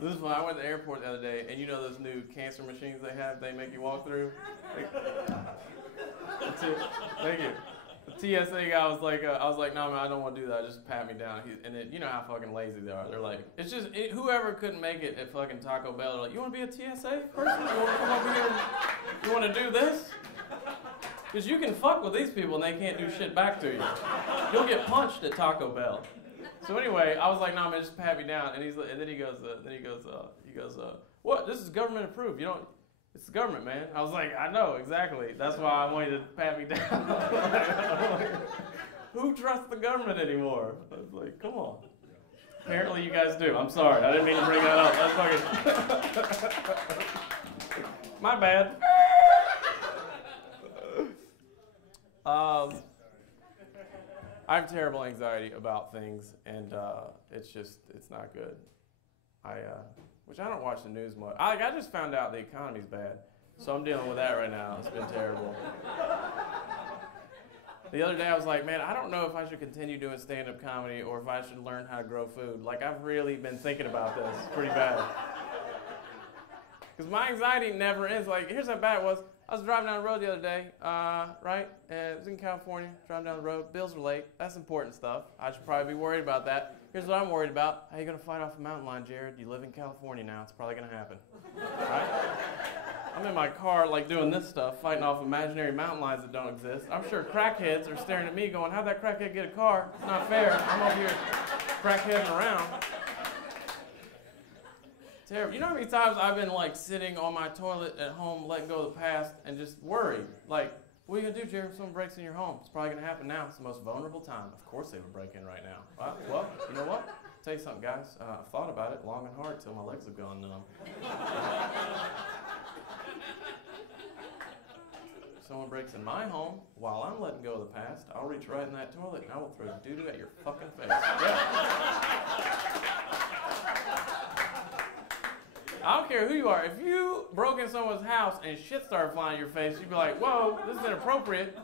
This is when I went to the airport the other day, and you know those new cancer machines they have, they make you walk through? Thank you. The TSA guy was like, I was like, no, man, I don't want to do that. Just pat me down. And then, you know how fucking lazy they are. They're like, it's just, whoever couldn't make it at fucking Taco Bell, they're like, you want to be a TSA person? You want to come over here and you want to do this? Because you can fuck with these people and they can't do shit back to you. You'll get punched at Taco Bell. So anyway, I was like, no, man, just pat me down. And then he goes, what? This is government approved. You don't. It's the government, man. I was like, I know, exactly. That's why I want you to pat me down. Who trusts the government anymore? I was like, come on. Apparently you guys do. I'm sorry. I didn't mean to bring that up. That's fucking... My bad. I have terrible anxiety about things, and it's not good. Which I don't watch the news much. I just found out the economy's bad, so I'm dealing with that right now. It's been terrible. The other day I was like, man, I don't know if I should continue doing stand-up comedy or if I should learn how to grow food. Like, I've really been thinking about this pretty bad. Because my anxiety never ends. Like, here's how bad it was. I was driving down the road the other day, right? It was in California, driving down the road. Bills were late. That's important stuff. I should probably be worried about that. Here's what I'm worried about. How are you going to fight off a mountain lion, Jarrod? You live in California now. It's probably going to happen. Right? I'm in my car, like, doing this stuff, fighting off imaginary mountain lions that don't exist. I'm sure crackheads are staring at me going, how'd that crackhead get a car? It's not fair. I'm over here crackheading around. Terrible. You know how many times I've been, like, sitting on my toilet at home, letting go of the past, and just worried? Like, what are you going to do, Jarrod, if someone breaks in your home? It's probably going to happen now. It's the most vulnerable time. Of course they would break in right now. Well, you know what? I'll tell you something, guys. I've thought about it long and hard till my legs have gone numb. If someone breaks in my home while I'm letting go of the past, I'll reach right in that toilet and I will throw doo-doo at your fucking face. Yeah. I don't care who you are. If you broke in someone's house and shit started flying in your face, you'd be like, whoa, this is inappropriate.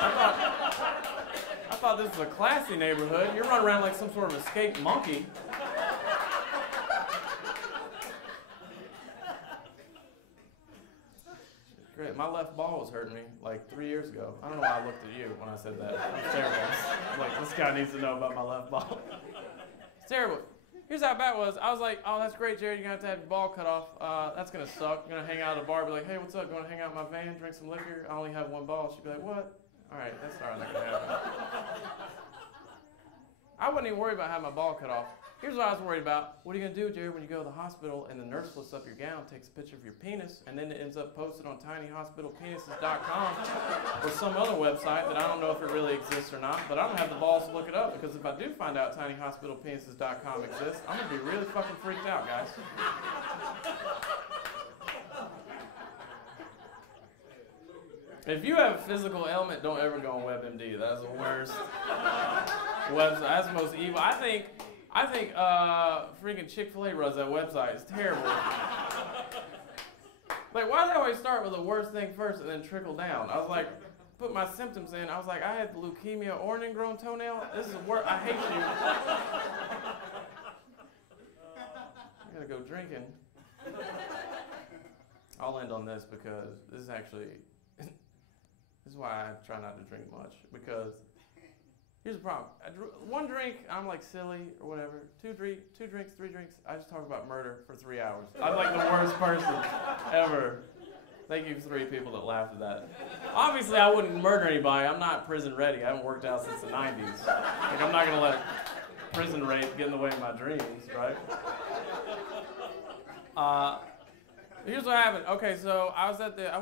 I thought this was a classy neighborhood. You're running around like some sort of escaped monkey. Great. My left ball was hurting me like 3 years ago. I don't know why I looked at you when I said that. It's terrible. Like, this guy needs to know about my left ball. It's terrible. Here's how bad it was. I was like, oh, that's great, Jarrod. You're going to have your ball cut off. That's going to suck. I'm going to hang out at a bar, be like, hey, what's up? You want to hang out in my van, drink some liquor? I only have one ball. She'd be like, what? All right, that's not going to happen. I wasn't even worried about having my ball cut off. Here's what I was worried about. What are you going to do, Jarrod, when you go to the hospital and the nurse lifts up your gown, takes a picture of your penis, and then it ends up posted on tinyhospitalpenises.com or some other website that I don't know if it really exists or not, but I don't have the balls to look it up because if I do find out tinyhospitalpenises.com exists, I'm going to be really fucking freaked out, guys. If you have a physical ailment, don't ever go on WebMD. That's the worst website. That's the most evil. I think freaking Chick-fil-A runs that website. It's terrible. Like, why do they always start with the worst thing first and then trickle down? I was like, put my symptoms in. I was like, I had leukemia or an ingrown toenail. This is worse. I hate you. I gotta go drinking. I'll end on this because this is actually... This is why I try not to drink much, because here's the problem. One drink, I'm like silly or whatever. Two drinks, 3 drinks, I just talk about murder for 3 hours. I'm like the worst person ever. Thank you for 3 people that laughed at that. Obviously, I wouldn't murder anybody. I'm not prison ready. I haven't worked out since the 90s. Like, I'm not going to let prison rape get in the way of my dreams, right? Here's what happened. Okay, so I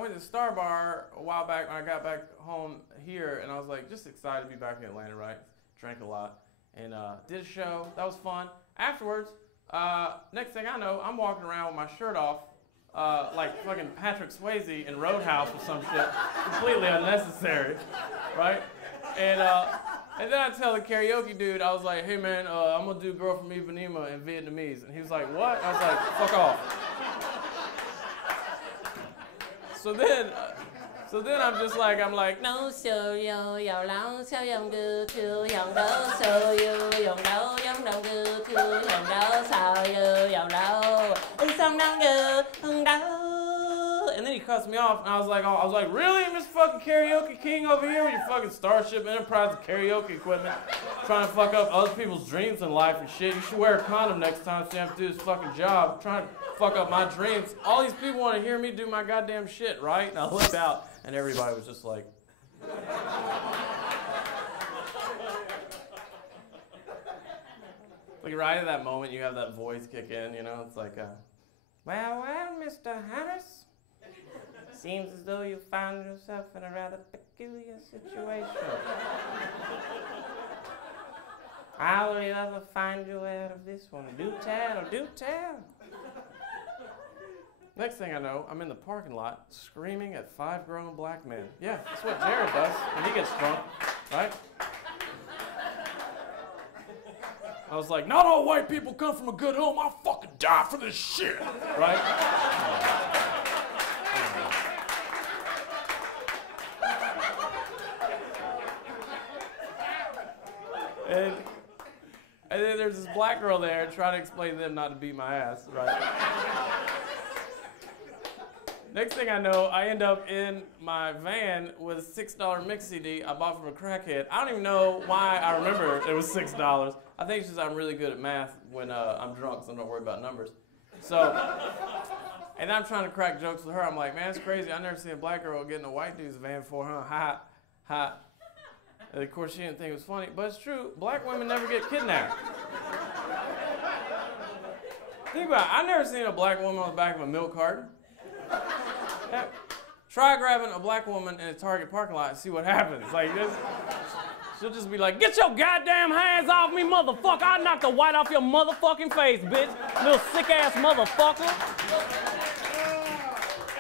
went to Star Bar a while back when I got back home here, and I was like just excited to be back in Atlanta, right? Drank a lot, and did a show. That was fun. Afterwards, next thing I know, I'm walking around with my shirt off, like fucking Patrick Swayze in Roadhouse or some shit. Completely unnecessary, right? And then I tell the karaoke dude, I was like, hey man, I'm gonna do Girl from Ipanema in Vietnamese. And he was like, what? I was like, fuck off. So So then I'm like, no, so yo, yo, long, so young, good, too, young, so you, young, good, too, young, so you, young, and then he cuts me off, and I was like, really, Mr. fucking Karaoke King over here with your fucking Starship Enterprise karaoke equipment, trying to fuck up other people's dreams in life and shit. You should wear a condom next time so you have to do this fucking job, trying to fuck up my dreams. All these people want to hear me do my goddamn shit, right? And I looked out, and everybody was just like, like right at that moment, you have that voice kick in, you know? It's like, well, Mr. Harris, seems as though you found yourself in a rather peculiar situation. How will you ever find your way out of this one? Do tell, do tell. Next thing I know, I'm in the parking lot screaming at 5 grown black men. Yeah, that's what Jarrod does when he gets drunk, right? I was like, not all white people come from a good home. I'll fucking die for this shit, right? And then there's this black girl there trying to explain to them not to beat my ass, right? Next thing I know, I end up in my van with a $6 mix CD I bought from a crackhead. I don't even know why I remember it was $6. I think it's just I'm really good at math when I'm drunk, so I don't worry about numbers. So, and I'm trying to crack jokes with her. I'm like, man, it's crazy. I never seen a black girl get in a white dude's van before, huh? Ha, ha. And of course, she didn't think it was funny, but it's true. Black women never get kidnapped. Think about it. I've never seen a black woman on the back of a milk carton. Yeah. Try grabbing a black woman in a Target parking lot and see what happens. Like this, she'll just be like, "Get your goddamn hands off me, motherfucker! I knocked the white off your motherfucking face, bitch, little sick ass motherfucker!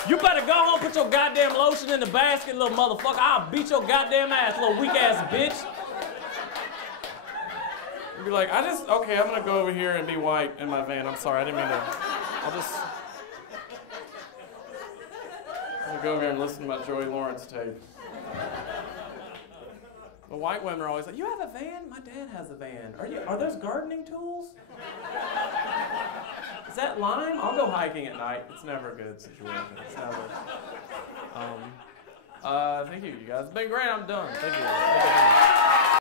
You better go home, put your goddamn lotion in the basket, little motherfucker. I'll beat your goddamn ass, little weak ass bitch." You'd be like, okay, I'm gonna go over here and be white in my van. I'm sorry, I didn't mean to. I'm gonna go over here and listen to my Joey Lawrence tape. The white women are always like, "You have a van? My dad has a van. Are those gardening tools? Is that lime? I'll go hiking at night." It's never a good situation. It's never. Thank you guys. It's been great. I'm done. Thank you.